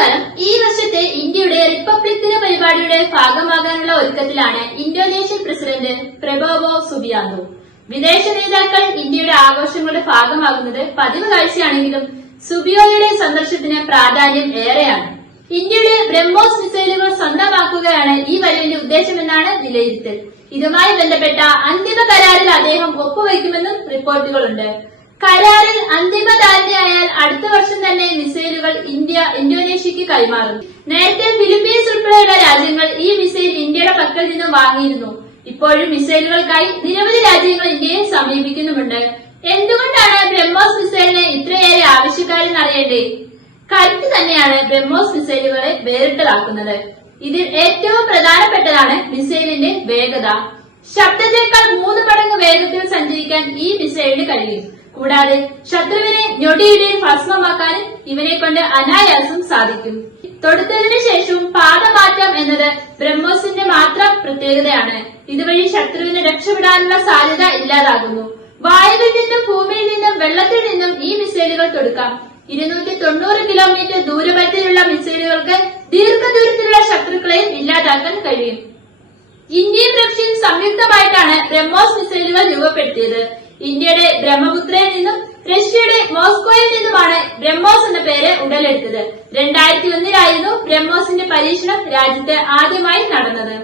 നമസ്കാരം ഈ വർഷത്തെ ഇന്ത്യയുടെ റിപ്പബ്ലിക് ദിന പരിപാടിയുടെ ഭാഗമാകാനുള്ള ഒരുക്കത്തിലാണ് ഇന്തോനേഷ്യൻ പ്രസിഡന്റ് പ്രബോവോ സുബിയാന്തോ വിദേശ നേതാക്കൾ ഇന്ത്യയുടെ ആഘോഷങ്ങളുടെ ഭാഗമാകുന്നത് പതിവ് കാഴ്ചയാണെങ്കിലും സുബിയോയുടെ സന്ദർശനത്തിന് പ്രാധാന്യം ഏറെയാണ്. ഇന്ത്യയുടെ ബ്രഹ്മോസ് മിസൈലുകൾ സ്വന്തമാക്കുകയാണ് ഈ വരവിന്റെ ഉദ്ദേശമെന്നാണ് വിലയിരുത്തൽ. ഇതുമായി ബന്ധപ്പെട്ട അന്തിമ കരാറിൽ അദ്ദേഹം ഒപ്പുവയ്ക്കുമെന്നും റിപ്പോർട്ടുകളുണ്ട്. കരാറിൽ അടുത്ത വർഷം തന്നെ മിസൈലുകൾ ഇന്ത്യ ഇന്തോനേഷ്യക്ക് കൈമാറും നേരത്തെ ഫിലിപ്പീൻസ് ഉൾപ്പെടെയുള്ള രാജ്യങ്ങൾ ഈ മിസൈൽ ഇന്ത്യയുടെ പക്കൽ നിന്ന് വാങ്ങിയിരുന്നു. ഇപ്പോഴും മിസൈലുകൾക്കായി നിരവധി രാജ്യങ്ങൾ ഇന്ത്യയെ സമീപിക്കുന്നുമുണ്ട്. എന്തുകൊണ്ടാണ് ബ്രഹ്മോസ് മിസൈലിനെ ഇത്രയേറെ ആവശ്യക്കാരെന്ന് അറിയേണ്ടേ കരുത്ത് തന്നെയാണ് ബ്രഹ്മോസ് മിസൈലുകളെ വേറിട്ടതാക്കുന്നത്. ഇതിൽ ഏറ്റവും പ്രധാനപ്പെട്ടതാണ് മിസൈലിന്റെ വേഗത. ശബ്ദത്തേക്കാൾ മൂന്ന് മടങ്ങ് മിസൈലിന് കഴിയും. കൂടാതെ ശത്രുവിനെ ഞൊടിയിടയിൽ ഭസ്മമാക്കാനും ഇവനെ കൊണ്ട് അനായാസം സാധിക്കും. തൊടുത്തതിനു ശേഷവും പാദമാറ്റം എന്നത് ബ്രഹ്മോസിന്റെ മാത്രം പ്രത്യേകതയാണ്. ഇതുവഴി ശത്രുവിനെ രക്ഷപ്പെടാനുള്ള സാധ്യത ഇല്ലാതാകുന്നു. വായുവിൽ നിന്നും ഭൂമിയിൽ നിന്നും വെള്ളത്തിൽ നിന്നും ഈ മിസൈലുകൾ തൊടുക്കാം. ഇരുന്നൂറ്റി തൊണ്ണൂറ് കിലോമീറ്റർ ദൂരപരിധിയിലുള്ള മിസൈലുകൾക്ക് ദീർഘദൂരത്തിലുള്ള ശത്രുക്കളെയും ഇല്ലാതാക്കാൻ കഴിയും. ഇന്ത്യയും റഷ്യയും സംയുക്തമായിട്ടാണ് ബ്രഹ്മോസ് മിസൈലുകൾ രൂപപ്പെടുത്തിയത്. ഇന്ത്യയുടെ ബ്രഹ്മപുത്രയിൽ നിന്നും റഷ്യയുടെ മോസ്കോയിൽ നിന്നുമാണ് ബ്രഹ്മോസ് എന്ന പേര് ഉടലെടുത്തത്. രണ്ടായിരത്തി ഒന്നിലായിരുന്നു ബ്രഹ്മോസിന്റെ പരീക്ഷണം രാജ്യത്ത് ആദ്യമായി നടന്നത്.